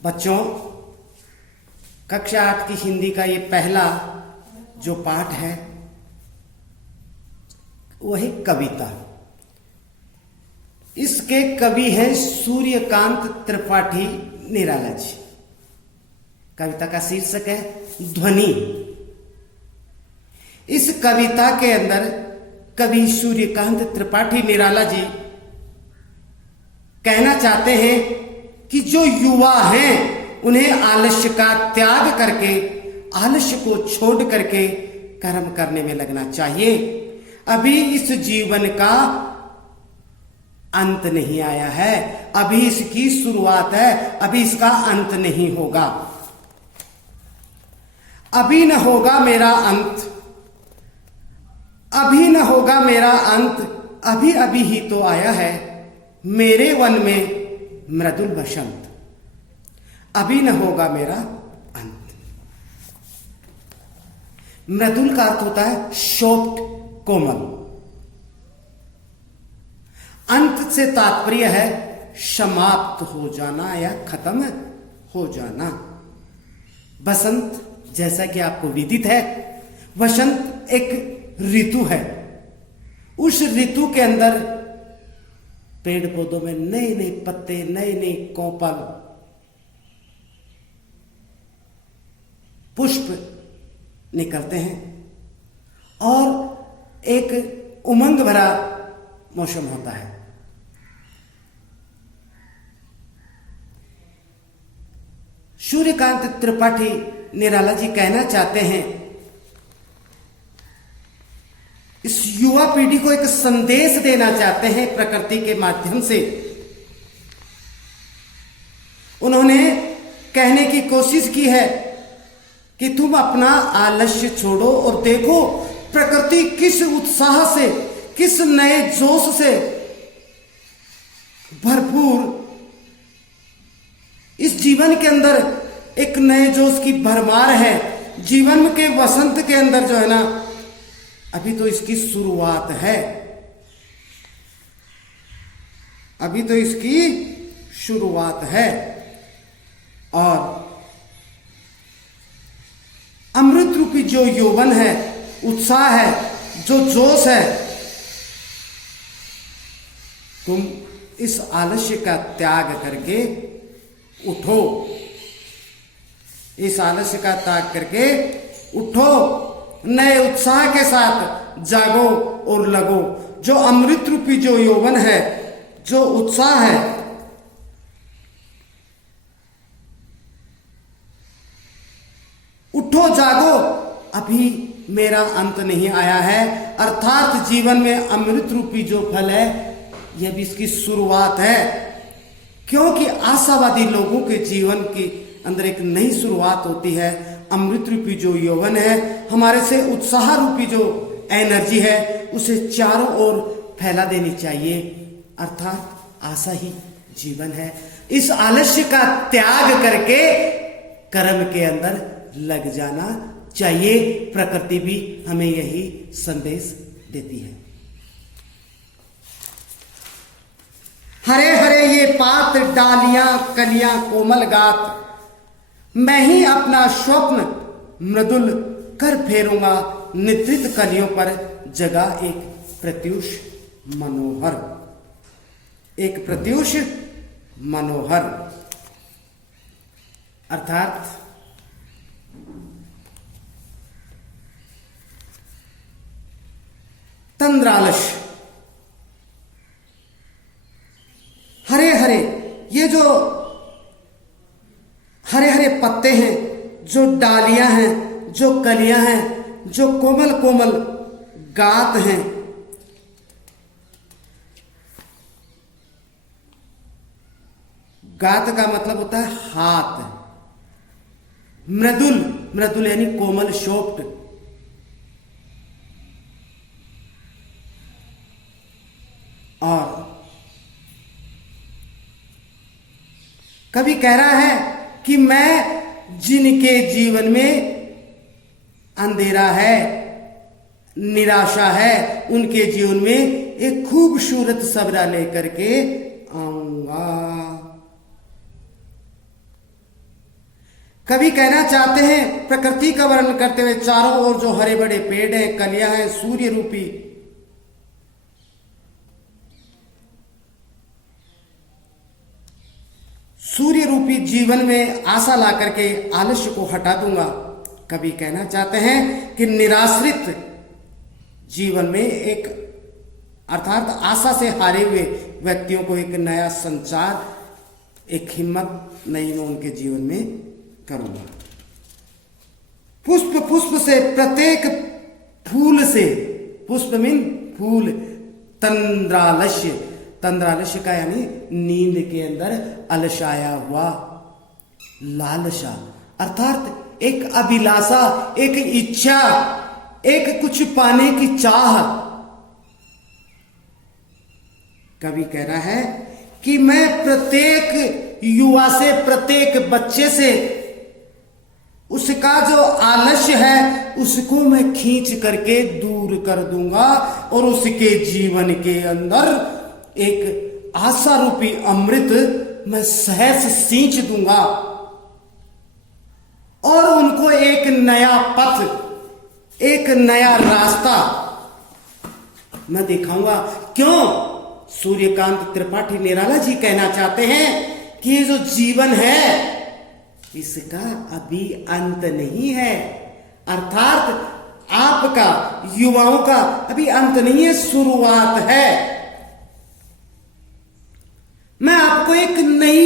बच्चों, कक्षा 8 की हिंदी का ये पहला जो पाठ है वही कविता। इसके कवि हैं सूर्यकांत त्रिपाठी निराला जी। कविता का शीर्षक है ध्वनि। इस कविता के अंदर कवि सूर्यकांत त्रिपाठी निराला जी कहना चाहते हैं कि जो युवा हैं उन्हें आलस्य का त्याग करके, आलस्य को छोड़ करके कर्म करने में लगना चाहिए। अभी इस जीवन का अंत नहीं आया है, अभी इसकी शुरुआत है, अभी इसका अंत नहीं होगा। अभी न होगा मेरा अंत, अभी न होगा मेरा अंत, अभी अभी ही तो आया है मेरे वन में मृदुल बसंत। अभी न होगा मेरा अंत। मृदुल का अर्थ होता है सॉफ्ट, कोमल। अंत से तात्पर्य है समाप्त हो जाना या खत्म हो जाना। बसंत जैसा कि आपको विदित है, वसंत एक ऋतु है। उस ऋतु के अंदर पेड़ पौधों में नए नए पत्ते, नए नए कोपल, पुष्प निकलते हैं और एक उमंग भरा मौसम होता है। सूर्यकांत त्रिपाठी निराला जी कहना चाहते हैं, इस युवा पीढ़ी को एक संदेश देना चाहते हैं प्रकृति के माध्यम से। उन्होंने कहने की कोशिश की है कि तुम अपना आलस्य छोड़ो और देखो प्रकृति किस उत्साह से, किस नए जोश से भरपूर इस जीवन के अंदर एक नए जोश की भरमार है। जीवन के वसंत के अंदर जो है ना, अभी तो इसकी शुरुआत है, अभी तो इसकी शुरुआत है। और अमृत रूपी जो यौवन है, उत्साह है, जो जोश है, तुम इस आलस्य का त्याग करके उठो। इस आलस्य का त्याग करके उठो, नए उत्साह के साथ जागो और लगो। जो अमृत रूपी जो यौवन है, जो उत्साह है, उठो जागो, अभी मेरा अंत नहीं आया है। अर्थात जीवन में अमृत रूपी जो फल है, यह भी इसकी शुरुआत है। क्योंकि आशावादी लोगों के जीवन के अंदर एक नई शुरुआत होती है। अमृत रूपी जो यौवन है, हमारे से उत्साह रूपी जो एनर्जी है, उसे चारों ओर फैला देनी चाहिए। अर्थात आशा ही जीवन है। इस आलस्य का त्याग करके कर्म के अंदर लग जाना चाहिए। प्रकृति भी हमें यही संदेश देती है। हरे हरे ये पात, डालियां कलियां कोमल गात, मैं ही अपना स्वप्न मृदुल कर फेरूंगा, निद्रित कलियों पर जगा एक प्रत्यूष मनोहर। एक प्रत्यूष मनोहर अर्थात तंद्रालश। हरे हरे ये जो हरे हरे पत्ते हैं, जो डालियां हैं, जो कलियां हैं, जो कोमल कोमल गात हैं, गात का मतलब होता है हाथ। मृदुल, मृदुल यानी कोमल, सॉफ्ट। और कवि कह रहा है कि मैं जिनके जीवन में अंधेरा है, निराशा है, उनके जीवन में एक खूबसूरत सबरा लेकर के आऊंगा। कवि कहना चाहते हैं प्रकृति का वर्णन करते हुए, चारों ओर जो हरे बड़े पेड़ हैं, कलियां हैं, सूर्य रूपी जीवन में आशा ला करके आलस्य को हटा दूंगा। कवि कहना चाहते हैं कि निराश्रित जीवन में एक अर्थात आशा से हारे हुए व्यक्तियों को एक नया संचार, एक हिम्मत नई मैं उनके जीवन में करूंगा। पुष्प पुष्प से, प्रत्येक फूल से, पुष्प मीन फूल, तंद्रालस्य, तंद्रालस्य का यानी नींद के अंदर अलसाया हुआ लालसा, अर्थात एक अभिलाषा, एक इच्छा, एक कुछ पाने की चाह। कवि कह रहा है कि मैं प्रत्येक युवा से, प्रत्येक बच्चे से उसका जो आलस्य है उसको मैं खींच करके दूर कर दूंगा और उसके जीवन के अंदर एक आशा रूपी अमृत मैं सहज सींच दूंगा और उनको एक नया पथ, एक नया रास्ता मैं दिखाऊंगा। क्यों? सूर्यकांत त्रिपाठी निराला जी कहना चाहते हैं कि ये जो जीवन है इसका अभी अंत नहीं है, अर्थात आपका, युवाओं का अभी अंत नहीं है, शुरुआत है। मैं आपको एक नई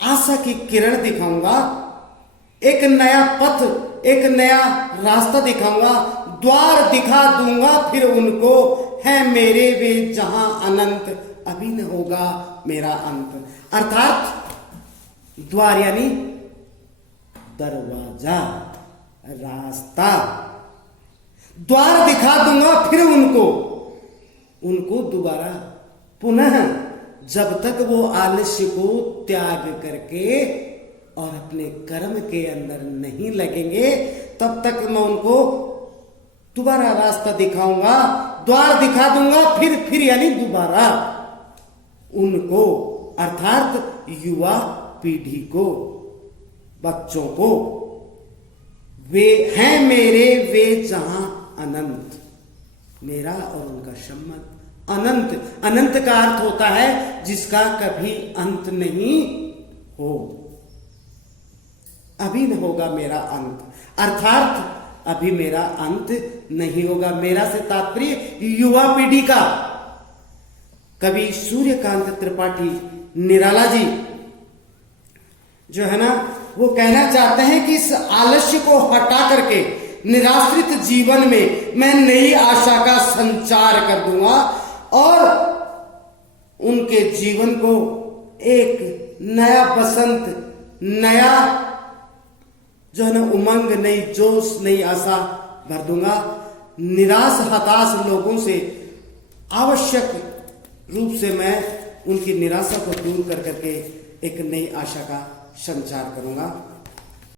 आशा की किरण दिखाऊंगा, एक नया पथ, एक नया रास्ता दिखाऊंगा, द्वार दिखा दूंगा फिर उनको, है मेरे वे जहां अनंत अभी न होगा मेरा अंत। अर्थात द्वार यानी दरवाजा, रास्ता, द्वार दिखा दूंगा फिर उनको दोबारा पुनः, जब तक वो आलस्य को त्याग करके और अपने कर्म के अंदर नहीं लगेंगे तब तक मैं उनको दोबारा रास्ता दिखाऊंगा, द्वार दिखा दूंगा फिर यानी दोबारा उनको, अर्थात युवा पीढ़ी को, बच्चों को, वे हैं मेरे वे जहां अनंत, मेरा और उनका संबंध अनंत। अनंत का अर्थ होता है जिसका कभी अंत नहीं हो, अभी न होगा मेरा अंत, अर्थात अभी मेरा अंत नहीं होगा। मेरा से तात्पर्य युवा पीढ़ी का। कवि सूर्यकांत त्रिपाठी निराला जी जो है ना, वो कहना चाहते हैं कि इस आलस्य को हटा करके निराश्रित जीवन में मैं नई आशा का संचार कर दूंगा और उनके जीवन को एक नया बसंत, नया जो है ना उमंग, नई जोश, नई आशा भर दूंगा। निराश हताश लोगों से आवश्यक रूप से मैं उनकी निराशा को दूर कर करके एक नई आशा का संचार करूंगा।